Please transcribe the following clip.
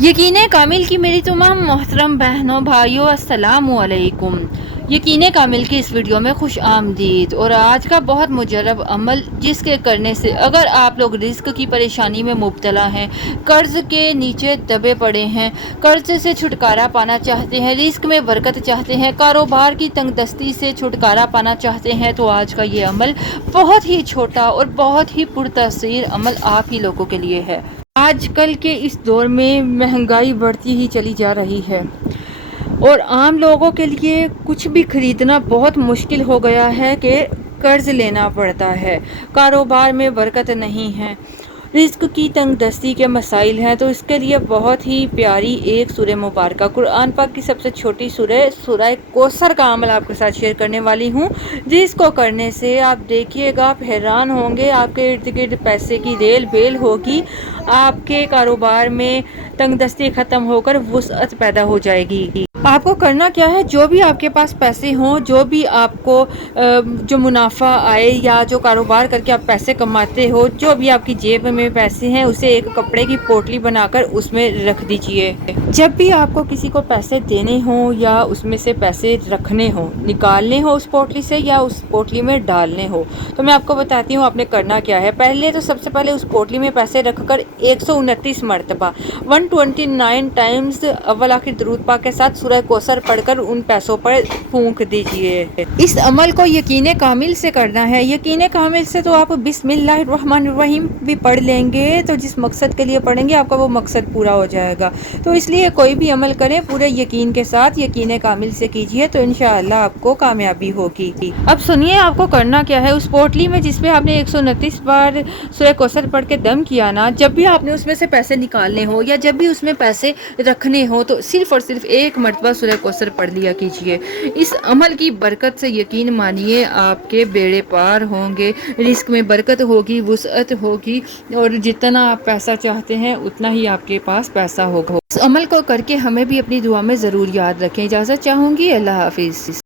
یقین کامل کی میری تمام محترم بہنوں بھائیوں السلام علیکم۔ یقین کامل کی اس ویڈیو میں خوش آمدید۔ اور آج کا بہت مجرب عمل جس کے کرنے سے اگر آپ لوگ رزق کی پریشانی میں مبتلا ہیں، قرض کے نیچے دبے پڑے ہیں، قرض سے چھٹکارا پانا چاہتے ہیں، رزق میں برکت چاہتے ہیں، کاروبار کی تنگ دستی سے چھٹکارا پانا چاہتے ہیں، تو آج کا یہ عمل بہت ہی چھوٹا اور بہت ہی پرتاثیر عمل آپ ہی لوگوں کے لیے ہے۔ آج کل کے اس دور میں مہنگائی بڑھتی ہی چلی جا رہی ہے اور عام لوگوں کے لیے کچھ بھی خریدنا بہت مشکل ہو گیا ہے کہ قرض لینا پڑتا ہے، کاروبار میں برکت نہیں ہے، رزق کی تنگ دستی کے مسائل ہیں۔ تو اس کے لیے بہت ہی پیاری ایک سورہ مبارکہ، قرآن پاک کی سب سے چھوٹی سورہ کوثر کا عمل آپ کے ساتھ شیئر کرنے والی ہوں، جس کو کرنے سے آپ دیکھیے گا، آپ حیران ہوں گے، آپ کے ارد گرد پیسے کی ریل بیل ہوگی، آپ کے کاروبار میں تنگ دستی ختم ہو کر وسعت پیدا ہو جائے گی۔ آپ کو کرنا کیا ہے، جو بھی آپ کے پاس پیسے ہوں، جو بھی آپ کو جو منافع آئے یا جو کاروبار کر کے آپ پیسے کماتے ہو، جو بھی آپ کی جیب میں پیسے ہیں، اسے ایک کپڑے کی پوٹلی بنا کر اس میں رکھ دیجئے۔ جب بھی آپ کو کسی کو پیسے دینے ہوں یا اس میں سے پیسے رکھنے ہوں، نکالنے ہوں اس پوٹلی سے یا اس پوٹلی میں ڈالنے ہوں، تو میں آپ کو بتاتی ہوں آپ نے کرنا کیا ہے۔ پہلے تو سب سے پہلے اس پوٹلی میں پیسے رکھ کر 129 مرتبہ 129 ٹائمز اول آخر درود پاک کے ساتھ سورہ کوثر پڑھ کر ان پیسوں پر پھونک دیجئے۔ اس عمل کو یقین کامل سے کرنا ہے۔ یقین کامل سے تو آپ بسم اللہ الرحمن الرحیم بھی پڑھ لیں گے تو جس مقصد کے لیے پڑھیں گے آپ کا وہ مقصد پورا ہو جائے گا۔ تو اس لیے کوئی بھی عمل کریں پورے یقین کے ساتھ، یقین کامل سے کیجئے تو انشاءاللہ آپ کو کامیابی ہوگی۔ اب سنیے آپ کو کرنا کیا ہے۔ اس پوٹلی میں جس پہ آپ نے 129 بار سورہ کوثر پڑھ کے دم کیا نا، جب بھی آپ نے اس میں سے پیسے نکالنے ہو یا جب بھی اس میں پیسے رکھنے ہو تو صرف اور صرف ایک مرتبہ سورہ کوثر پڑھ لیا کیجئے۔ اس عمل کی برکت سے یقین مانیے آپ کے بیڑے پار ہوں گے، رزق میں برکت ہوگی، وسعت ہوگی اور جتنا آپ پیسہ چاہتے ہیں اتنا ہی آپ کے پاس پیسہ ہوگا۔ اس عمل کو کر کے ہمیں بھی اپنی دعا میں ضرور یاد رکھیں۔ اجازت چاہوں گی، اللہ حافظ۔